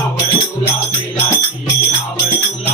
आवड तुला आवड तुला.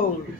Oh.